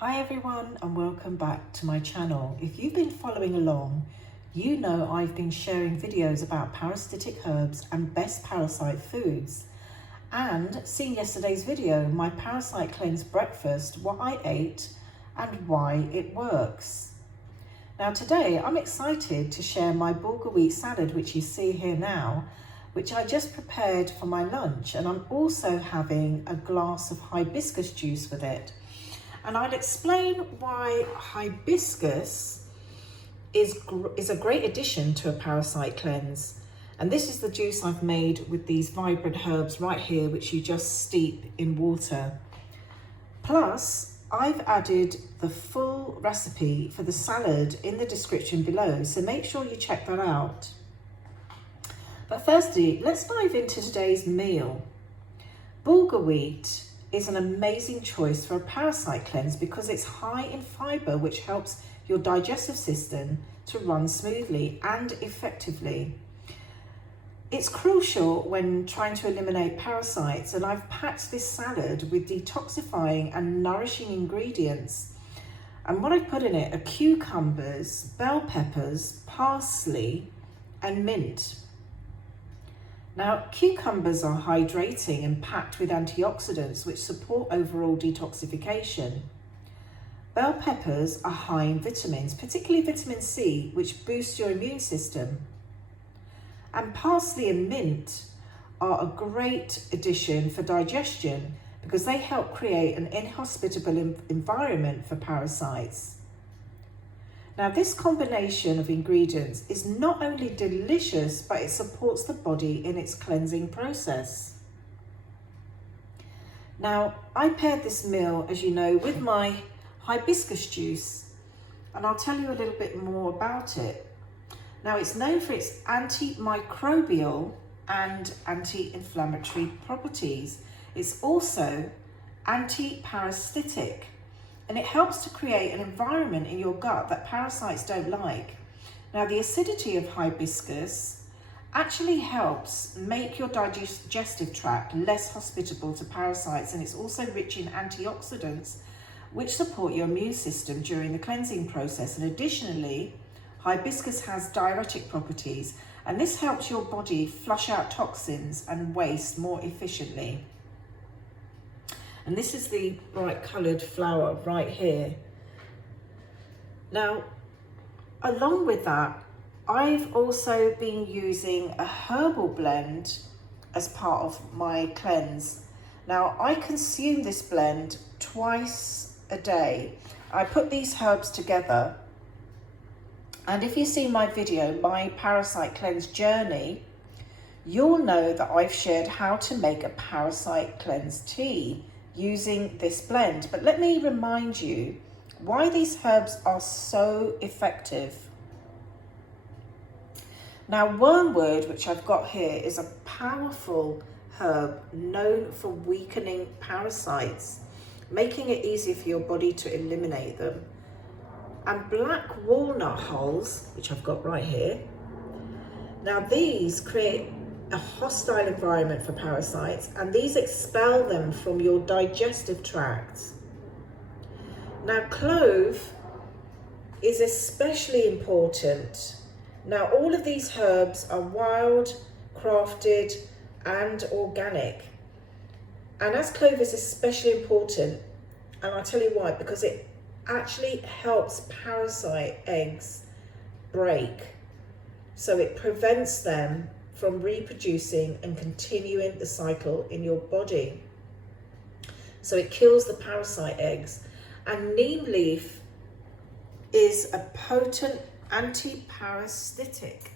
Hi everyone and welcome back to my channel. If you've been following along, you know I've been sharing videos about parasitic herbs and best parasite foods. And seeing yesterday's video, my parasite cleanse breakfast, what I ate and why it works. Now today I'm excited to share my bulgur wheat salad, which you see here now, which I just prepared for my lunch, and I'm also having a glass of hibiscus juice with it. And I'll explain why hibiscus is a great addition to a parasite cleanse. And this is the juice I've made with these vibrant herbs right here, which you just steep in water. Plus, I've added the full recipe for the salad in the description below, so make sure you check that out. But firstly, let's dive into today's meal. Bulgur wheat is an amazing choice for a parasite cleanse because it's high in fibre, which helps your digestive system to run smoothly and effectively. It's crucial when trying to eliminate parasites, and I've packed this salad with detoxifying and nourishing ingredients. And what I've put in it are cucumbers, bell peppers, parsley and mint. Now, cucumbers are hydrating and packed with antioxidants which support overall detoxification. Bell peppers are high in vitamins, particularly vitamin C, which boosts your immune system. And parsley and mint are a great addition for digestion because they help create an inhospitable environment for parasites. Now, this combination of ingredients is not only delicious, but it supports the body in its cleansing process. Now, I paired this meal, as you know, with my hibiscus juice, and I'll tell you a little bit more about it. Now, it's known for its antimicrobial and anti-inflammatory properties. It's also anti-parasitic, and it helps to create an environment in your gut that parasites don't like. Now, the acidity of hibiscus actually helps make your digestive tract less hospitable to parasites, and it's also rich in antioxidants which support your immune system during the cleansing process. And additionally, hibiscus has diuretic properties, and this helps your body flush out toxins and waste more efficiently. And this is the bright coloured flower right here. Now, along with that, I've also been using a herbal blend as part of my cleanse. Now, I consume this blend twice a day. I put these herbs together, and if you see my video, my parasite cleanse journey, you'll know that I've shared how to make a parasite cleanse tea using this blend. But let me remind you why these herbs are so effective. Now, wormwood, which I've got here, is a powerful herb known for weakening parasites, making it easier for your body to eliminate them. And black walnut hulls, which I've got right here. Now, these create a hostile environment for parasites, and these expel them from your digestive tract. Now, clove is especially important. Now, all of these herbs are wild, crafted and organic. And as clove is especially important, and I'll tell you why, because it actually helps parasite eggs break. So it prevents them from reproducing and continuing the cycle in your body. So it kills the parasite eggs. And neem leaf is a potent anti-parasitic.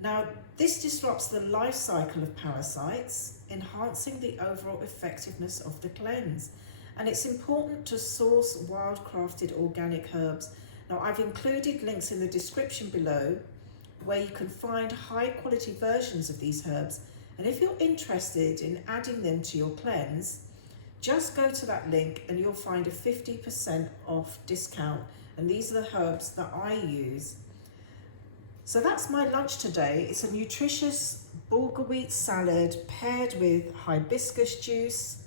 Now, this disrupts the life cycle of parasites, enhancing the overall effectiveness of the cleanse. And it's important to source wild-crafted organic herbs. Now, I've included links in the description below where you can find high quality versions of these herbs. And if you're interested in adding them to your cleanse, just go to that link and you'll find a 50% off discount. And these are the herbs that I use. So that's my lunch today. It's a nutritious bulgur wheat salad paired with hibiscus juice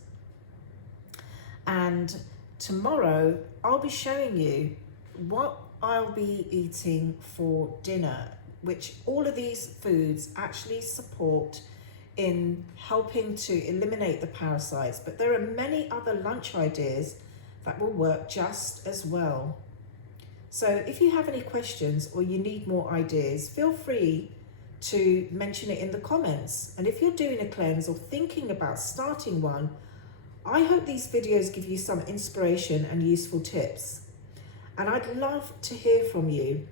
and tomorrow I'll be showing you what I'll be eating for dinner, which all of these foods actually support in helping to eliminate the parasites, but there are many other lunch ideas that will work just as well. So if you have any questions or you need more ideas, feel free to mention it in the comments. And if you're doing a cleanse or thinking about starting one, I hope these videos give you some inspiration and useful tips. And I'd love to hear from you.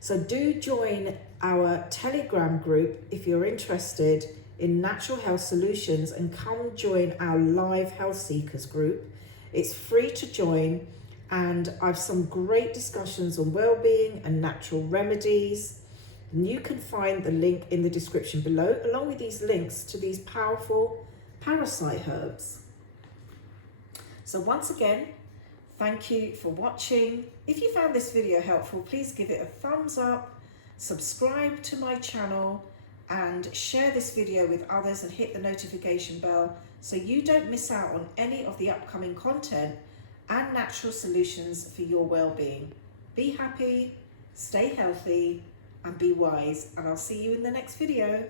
So do join our Telegram group if you're interested in natural health solutions, and come join our live health seekers group. It's free to join, and I've some great discussions on well-being and natural remedies. And you can find the link in the description below, along with these links to these powerful parasite herbs. So once again, thank you for watching. If you found this video helpful, please give it a thumbs up, subscribe to my channel, and share this video with others, and hit the notification bell so you don't miss out on any of the upcoming content and natural solutions for your well-being. Be happy, stay healthy, and be wise, and I'll see you in the next video.